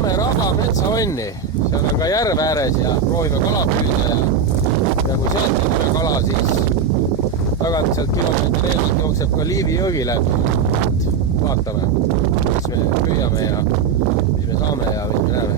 Lähme Raba metsaonni, seal on ka järv ääres ja proovime kala püüda ja kui sealt ei tule kala, siis tagant sealt kilomeetri eemalt jookseb ka Liivi jõgi läbi. Vaatame, mis me püüame ja mis me saame ja mis me näeme.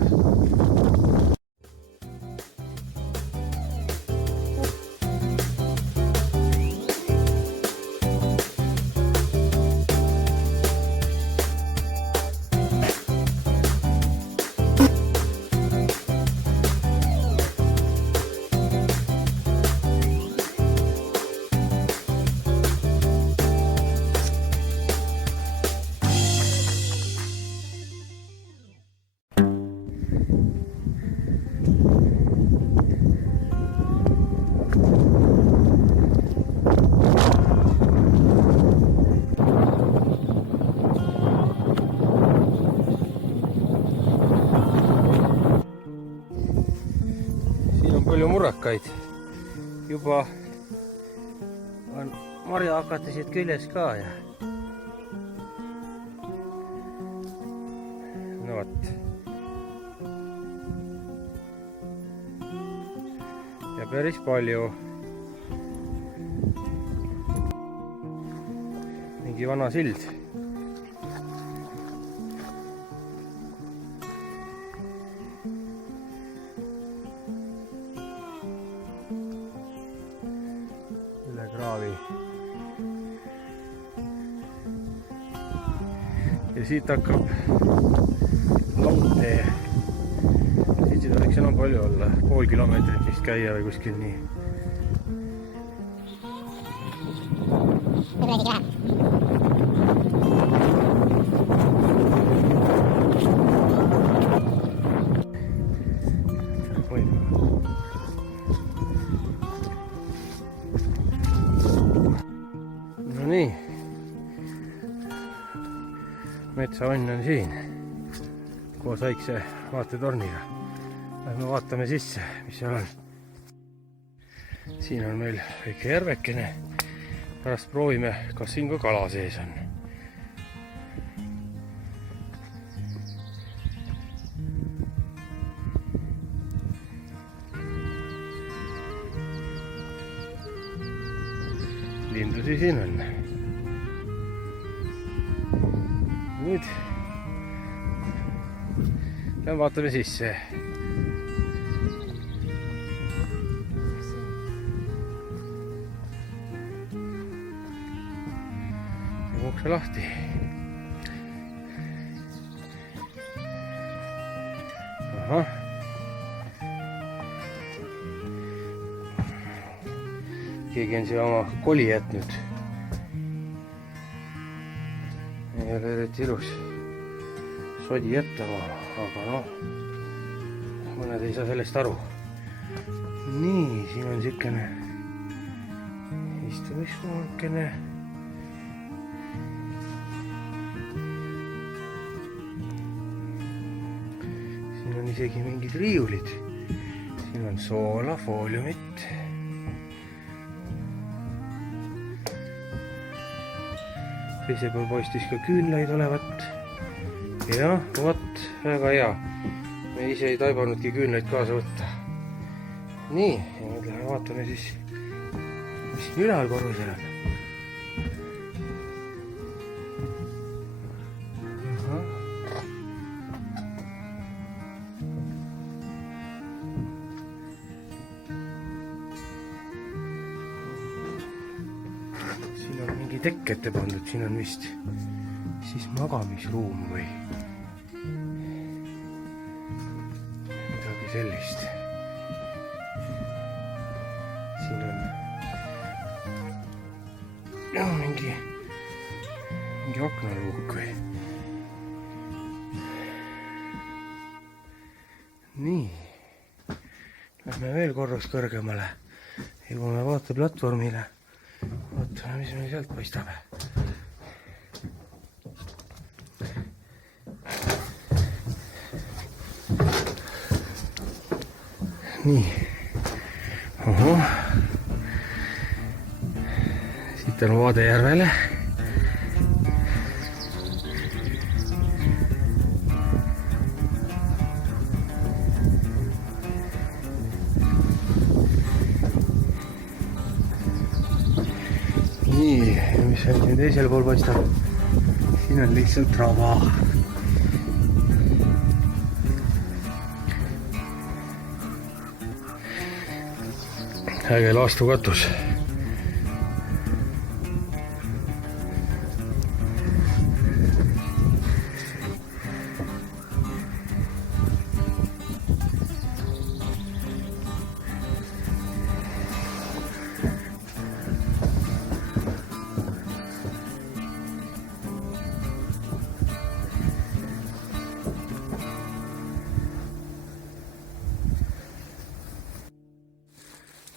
Palju murrakaid. Juba on marjahakatised küljes ka ja no vot. Ja päris palju. Mingi vana sild. Kraavi. Ja siit hakkab lautee. Siit ei tohiks enam palju olla. Pool kilomeetrit vist käia või kuskil nii. No nii, metsaonn on siin koos väikse vaatetorniga. Lähme vaatame sisse, mis seal on. Siin on meil väike järvekene. Pärast proovime, kas siin ka kala sees on. Lindusi siin on. Nüüd lähen vaatame sisse. Teeme ukse lahti. Ahah. Keegi on siia oma koli jätnud. Ei ole eriti ilus sodi jättama, aga noh, mõned ei saa sellest aru. Nii, siin on siukene istumiskohakene. Siin on isegi mingid riiulid. Siin on soola, fooliumit. Teise pool paistis ka küünlaid olevat. Ja, vot, väga hea. Me ise ei taibanudki küünlaid kaasa võtta. Nii, ja nüüd lähen vaatame siis, mis siin ülalkorrusel on. Siin on mingi tekk ette pandud, siin on vist siis magamisruum või midagi sellist. Siin on no, mingi aknaluuk või. Nii, lähme veel korraks kõrgemale. Jõuame vaateplatvormile. Vaatame, mis meil sealt paistab. Nii. Oho. Siit on vaade järvele. mis seal siin teisel pool paistab. Siin on lihtsalt raba. Äge laastukatus.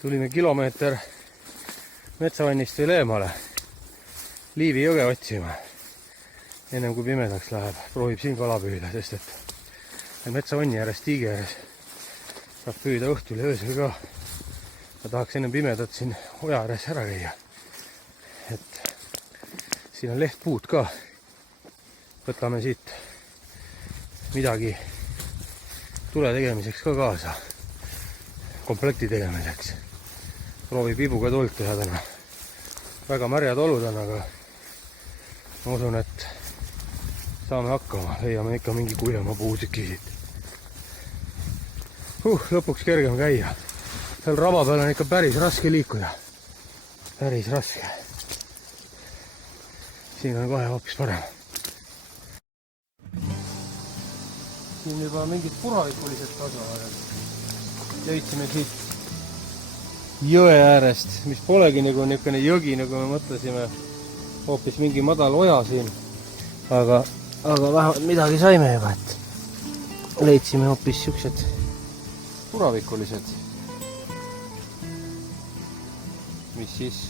Tulime kilomeeter metsavannist veel eemale Liivi jõge otsima. Ennem kui pimedaks läheb, proovib siin kala püüda, sest et metsavanni ääres, tiigi ääres saab püüda õhtul ja öösel ka. Ma tahaks ennem pimedat siin oja ääres ära käia. Et siin on lehtpuud ka. Võtame siit midagi tule tegemiseks ka kaasa. Komplekti tegemiseks. Proovib ibuga tuld teha täna. Väga märjad olud on, aga ma usun, et saame hakkama. Leiame ikka mingi kuivema puutüki siit. Lõpuks kergem käia. Seal raba peal on ikka päris raske liikuda. Päris raske. Siin on kohe hoopis parem. Siin juba mingid puravikulised kasvavad. Leidsime siit jõe äärest, mis polegi nagu niisugune jõgi, nagu me mõtlesime, hoopis mingi madal oja siin. Aga vähemalt midagi saime juba, et leidsime hoopis siuksed puravikulised, mis siis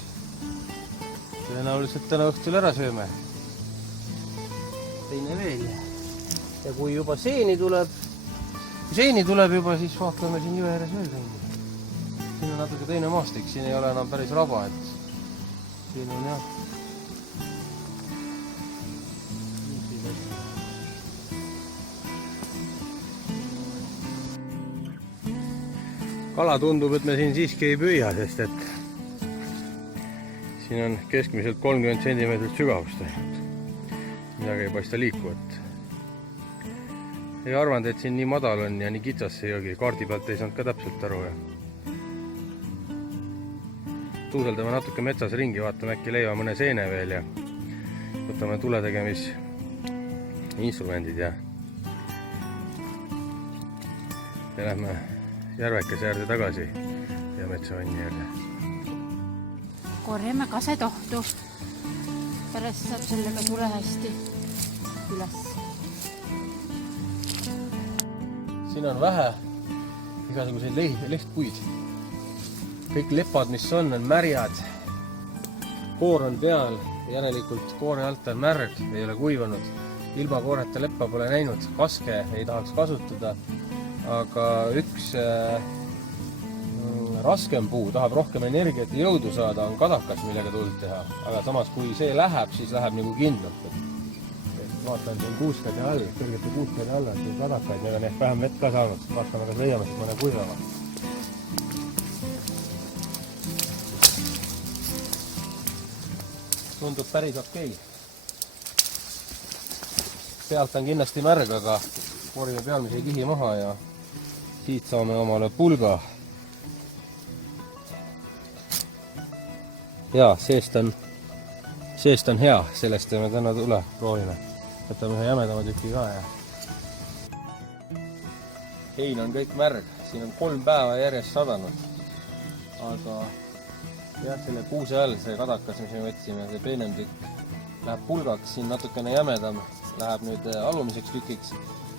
tõenäoliselt täna õhtul ära sööme. Teine veel. Ja kui juba seeni tuleb juba, siis vaatleme siin jõe ääres veel ringi. Siin on natuke teine maastik, siin ei ole enam päris raba, et siin on jah. Kala tundub, et me siin siiski ei püüa, sest et siin on keskmiselt 30 cm sügavust ainult. Midagi ei paista liikuvat. Ei arvanud, et siin nii madal on ja nii kitsas see jõgi. Kaardi pealt ei saanud ka täpselt aru. Tuuseldame natuke metsas ringi, vaatame äkki leiva mõne seene veel ja võtame tule tegemis instrumendid ja lähme järvekese äärde tagasi ja metsavanni äärde. Korjame kasetohtu. Pärast saab sellega tule hästi üles. Siin on vähe igasuguseid lehtpuid. Kõik lepad, mis on märjad. Koor on peal, järelikult koore alt on märg, ei ole kuivanud. Ilma kooreta leppa pole näinud, kaske ei tahaks kasutada. Aga üks raskem puu tahab rohkem energiat ja jõudu saada, on kadakas, millega tuld teha. Aga samas, kui see läheb, siis läheb nagu kindlalt. Vaatan siin kuuskade all, kõrgete kuuskade all on siin kadakaid, meil on ehk vähem vett ka saanud. Vaatame, kas leiame siis mõne kuivama. Tundub päris okei. Pealt on kindlasti märg, aga koorime pealmise kihi maha ja siit saame omale pulga. Ja seest on hea, sellest teeme täna tule, proovime. Võtame ühe jämedama tüki ka ja hein on kõik märg, siin on 3 päeva järjest sadanud. Aga jah, selle kuuse all see kadakas, mis me võtsime, see peenem tükk läheb pulgaks, siin natukene jämedam, läheb nüüd alumiseks tükiks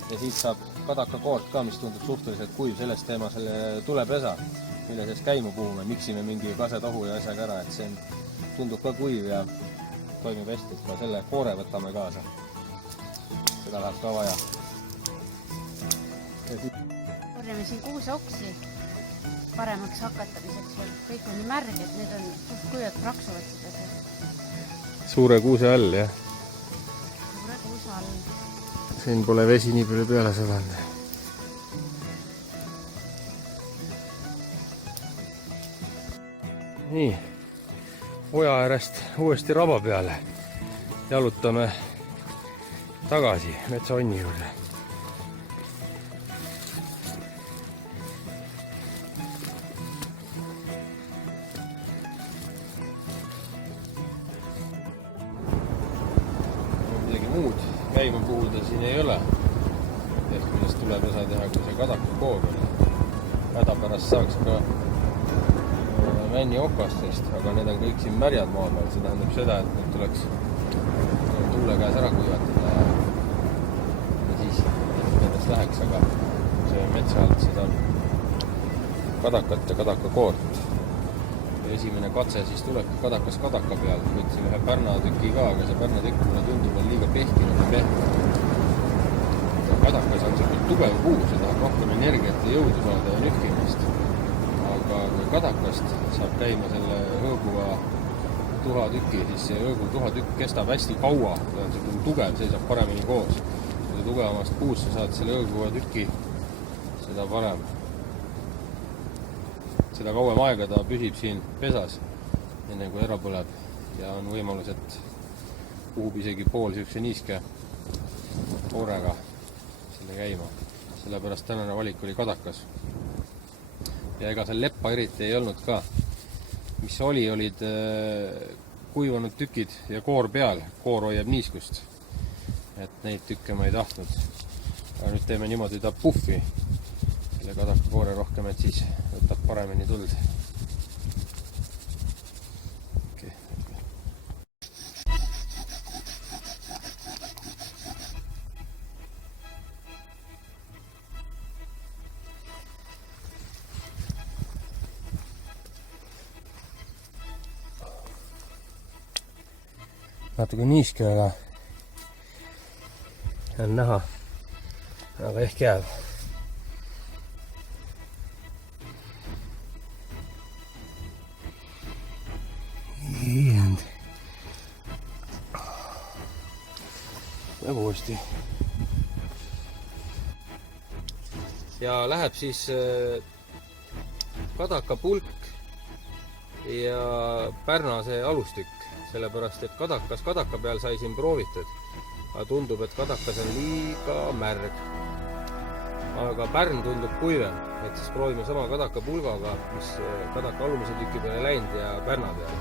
ja siit saab kadakakoort ka, mis tundub suhteliselt kuiv, sellest teema selle tulepesa, mille sees käima puhume, miksime mingi kasetohu ja asjaga ära, et see tundub ka kuiv ja toimib hästi, ka selle koore võtame kaasa. Seda läheb ka vaja. Korjame siin kuuse oksi paremaks hakatamiseks veel. Kõik on nii märg, et need on suht kuivad, praksuvad seda seal. Suure kuuse all, jah? Suure kuuse all. Siin pole vesi nii palju peale sadanud. Nii, oja äärest uuesti raba peale. Jalutame tagasi metsaonni juurde. Midagi muud käima puhuda siin ei ole. Ehk millest tuleb osa teha, kui see kadakakoor on. Hädapärast saaks ka männiokastest, aga need on kõik siin märjad maa peal. See tähendab seda, et need tuleks tuule käes ära kuivatada ja siis nendest läheks, aga see metsa alt seda kadakat ja kadakakoort. Ja esimene katse siis tulebki kadakas kadaka peal. Võtsin ühe pärnatüki ka, aga see pärnatükk mulle tundub on liiga pehkinud ja pehme. Kadakas on see tugev puu, see tahab rohkem energiat ja jõudu saada ja nühkimist. Aga kui kadakast saab käima selle hõõguva tuhatüki, siis see hõõguv tuhatükk kestab hästi kaua. See on selline tugev, seisab paremini koos. Kui tugevamast puust sa saad selle hõõguva tüki, seda parem. Seda kauem aega ta püsib siin pesas, enne kui ära põleb. Ja on võimalus, et puhub isegi pool siukse niiske koorega selle käima. Sellepärast tänane valik oli kadakas. Ja ega seal leppa eriti ei olnud ka. Mis olid kuivanud tükid ja koor peal. Koor hoiab niiskust. Et neid tükke ma ei tahtnud. Aga nüüd teeme niimoodi ta puffi. Selle kadaka koore rohkem, et siis võtab paremini tuld. Okay. Natuke niiske, aga on näha, aga ehk jääb. Ja uuesti. Ja läheb siis kadakapulk ja pärna see alustükk. Sellepärast, et kadakas kadaka peal sai siin proovitud. Aga tundub, et kadakas on liiga märg. Aga pärn tundub kuivem. Et siis proovime sama kadaka pulgaga, mis kadaka alumise tüki peale läinud ja pärna peale.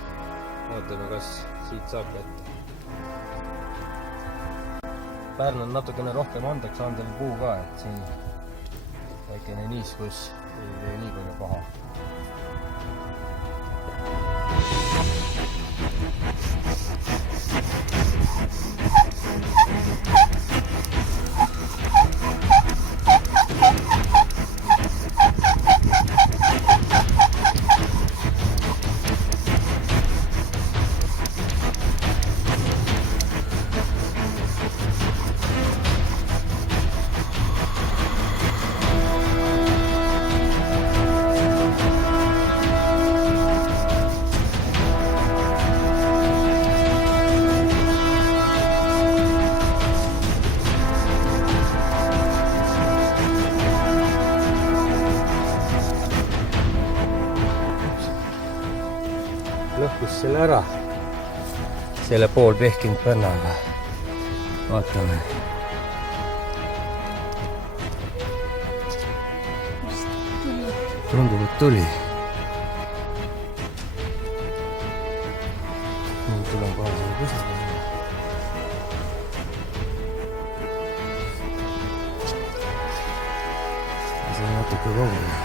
Vaatame, kas siit saab kätte. Pärn on natukene rohkem andeks andel puu ka, et siin väikene niiskus ei tee nii palju paha. Lõhkus selle ära, selle pool pehkinud pärnaga. Vaatame. Tundub, et tuli. Nüüd tulen kohe selle kusagile. See on natuke kogune.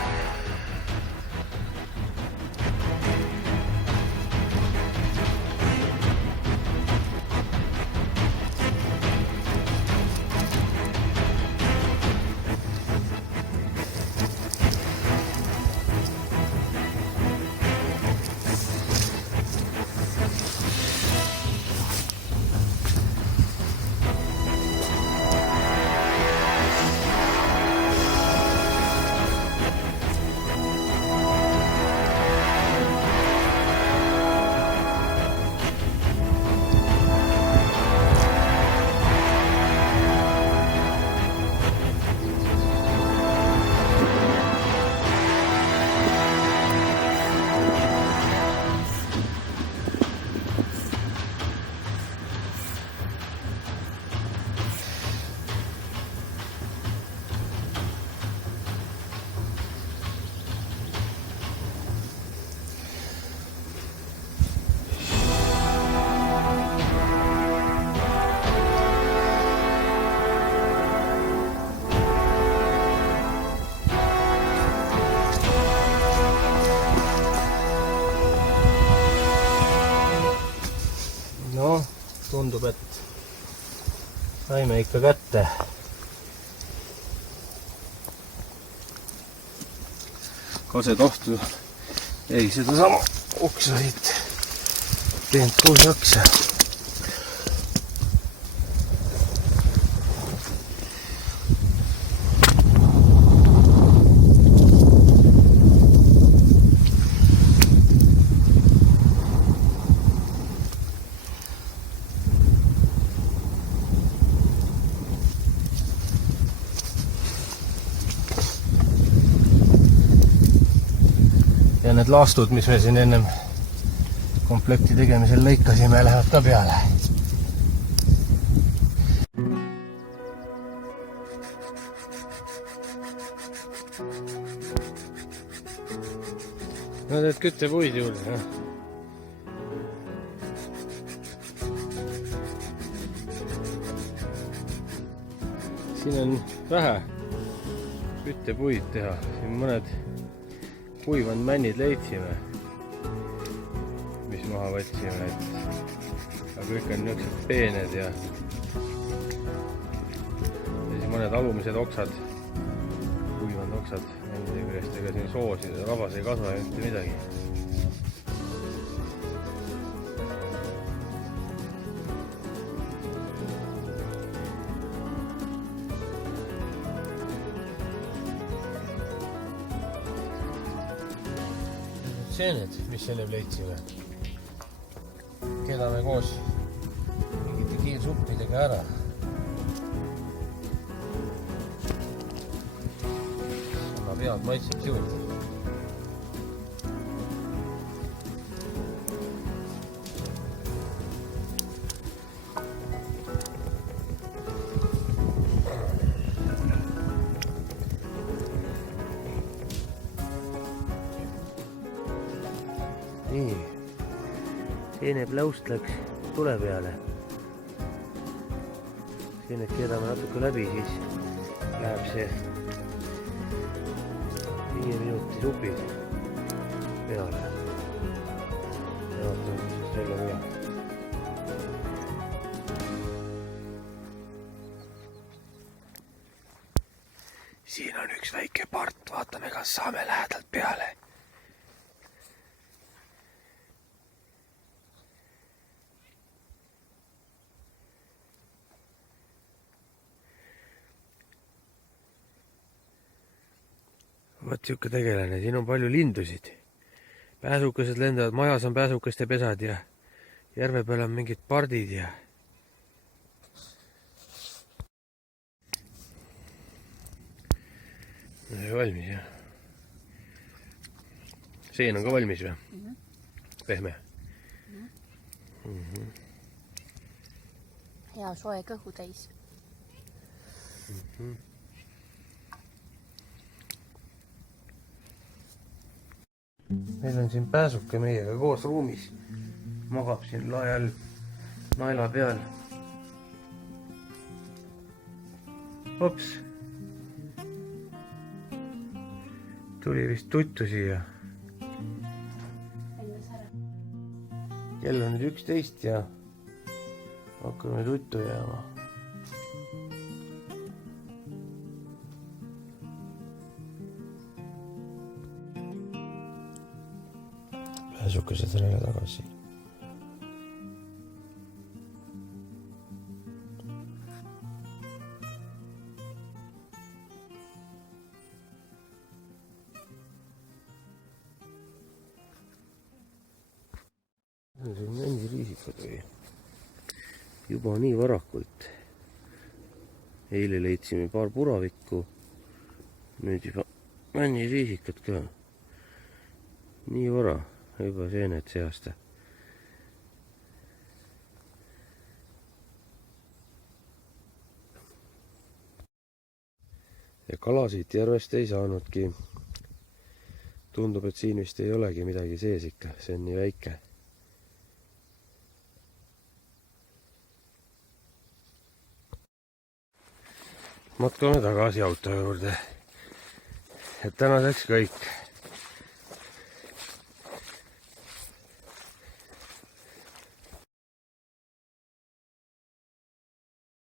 saime ikka kätte. Kasetohtu jäi sedasama oksa siit teent kuusjaksa. Ja need laastud, mis me siin ennem komplekti tegemisel lõikasime, lähevad ka peale. No teed küttepuid juurde, jah. Siin on vähe küttepuid teha. Siin mõned kuivanud männid leidsime, mis maha võtsime, aga kõik on niisugused peened ja siis mõned alumised oksad, kuivanud oksad männide küljest, ega siin soosi ja rabas ei kasva mitte midagi. Seened, mis ennem leidsime, kedame koos mingite kiirsuppidega ära. Annab head maitset juurde. Nii, seenepläust läks tule peale. Seened keedame natuke läbi, siis läheb see 5 minuti supid peale. Ja vaatame, mis välja tuleb. Siin on üks väike part, vaatame, kas saame lähedalt peale. Vaat siuke tegelane, siin on palju lindusid. Pääsukesed lendavad, majas on pääsukaste pesad ja järve peal on mingid pardid ja valmis, jah. Seen on ka valmis või? Pehme? Hea soe kõhu täis. Meil on siin pääsuke meiega koos ruumis. Magab siin lae all naela peal. Hops. Tuli vist tuttu siia. Kell on nüüd 11 ja hakkame tuttu jääma. Pääsukesed on jälle tagasi. Siin männiriisikud või? Juba nii varakult. Eile leidsime paar puravikku. Nüüd juba männiriisikud ka. Nii vara. Juba seened see aasta. Ja kala siit järvest ei saanudki. Tundub, et siin vist ei olegi midagi sees ikka, see on nii väike. Matkame tagasi auto juurde. Et tänaseks kõik.